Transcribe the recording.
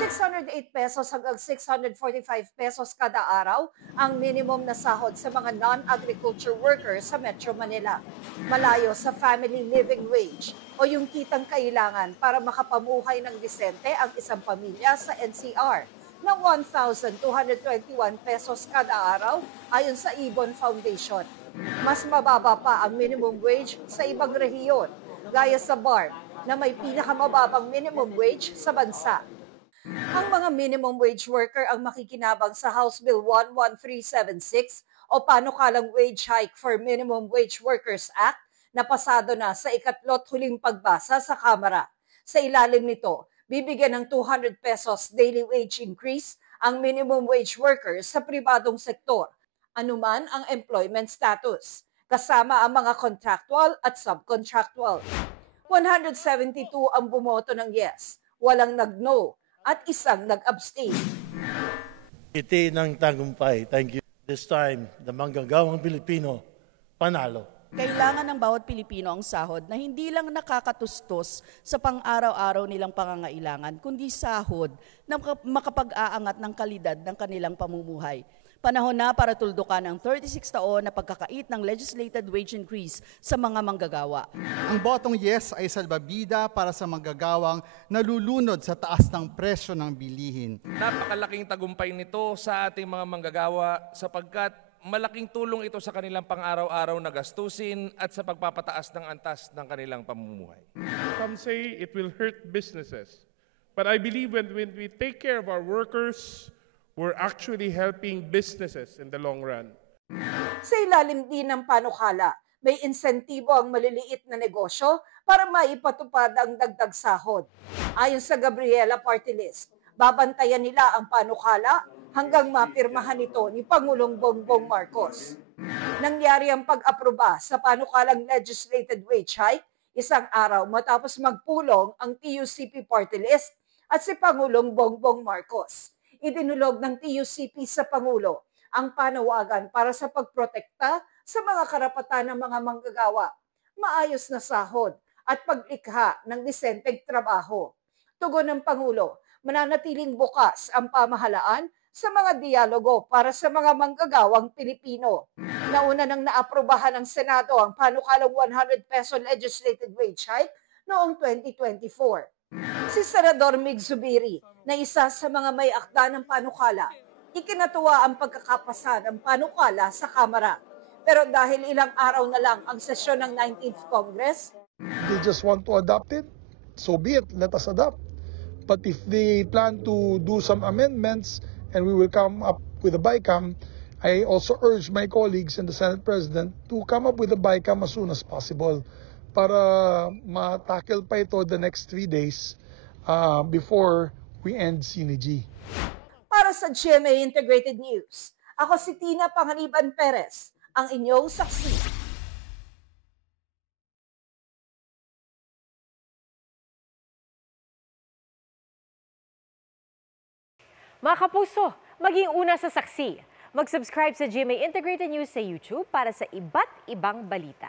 608 pesos hanggang 645 pesos kada araw ang minimum na sahod sa mga non-agriculture workers sa Metro Manila. Malayo sa family living wage o yung kitang kailangan para makapamuhay ng disente ang isang pamilya sa NCR ng 1,221 pesos kada araw ayon sa Ibon Foundation. Mas mababa pa ang minimum wage sa ibang rehiyon, gaya sa BARM na may pinakamababang minimum wage sa bansa. Ang mga minimum wage worker ang makikinabang sa House Bill 11376 o Panukalang Wage Hike for Minimum Wage Workers Act na pasado na sa ikatlot huling pagbasa sa Kamara. Sa ilalim nito, bibigyan ng 200 pesos daily wage increase ang minimum wage workers sa pribadong sektor, anuman ang employment status, kasama ang mga contractual at subcontractual. 172 ang bumoto ng yes, walang nag-no, at isang nag-abstain. Iti ng tagumpay. Thank you. This time, the manggagawang Pilipino, panalo. Kailangan ng bawat Pilipino ang sahod na hindi lang nakakatustos sa pang-araw-araw nilang pangangailangan, kundi sahod na makapag-aangat ng kalidad ng kanilang pamumuhay. Panahon na para tuldukan ang 36 taon na pagkakait ng legislated wage increase sa mga manggagawa. Ang botong yes ay salbabida para sa manggagawang nalulunod sa taas ng presyo ng bilihin. Napakalaking tagumpay nito sa ating mga manggagawa sapagkat malaking tulong ito sa kanilang pang-araw-araw na gastusin at sa pagpapataas ng antas ng kanilang pamumuhay. Some say it will hurt businesses. But I believe when we take care of our workers, we're actually helping businesses in the long run. Sa ilalim din ng panukala, may insentibo ang maliliit na negosyo para maipatupad ang dagdag sahod. Ayon sa Gabriela Party List, babantayan nila ang panukala hanggang mapirmahan ito ni Pangulong Bongbong Marcos. Nangyari ang pag-aproba sa panukalang legislated wage hike isang araw matapos magpulong ang TUCP Party List at si Pangulong Bongbong Marcos. Idinulog ng TUCP sa Pangulo ang panawagan para sa pagprotekta sa mga karapatan ng mga manggagawa, maayos na sahod at paglikha ng disenteng trabaho. Tugon ng Pangulo, mananatiling bukas ang pamahalaan sa mga dialogo para sa mga manggagawang Pilipino. Nauna nang naaprubahan ng Senado ang panukalang 100 peso legislated wage hike noong 2024. Si Senador Mig Zubiri, na isa sa mga may akda ng panukala, ikinatuwa ang pagkakapasa ng panukala sa Kamara. Pero dahil ilang araw na lang ang sesyon ng 19th Congress, they just want to adopt it, so be it, let us adopt. But if they plan to do some amendments and we will come up with a BICAM, I also urge my colleagues and the Senate President to come up with a BICAM as soon as possible para ma-tackle pa ito the next 3 days before we end Sinigi. Para sa GMA Integrated News, ako si Tina Panganiban Perez, ang inyong saksi. Mga kapuso, maging una sa saksi. Mag-subscribe sa GMA Integrated News sa YouTube para sa iba't ibang balita.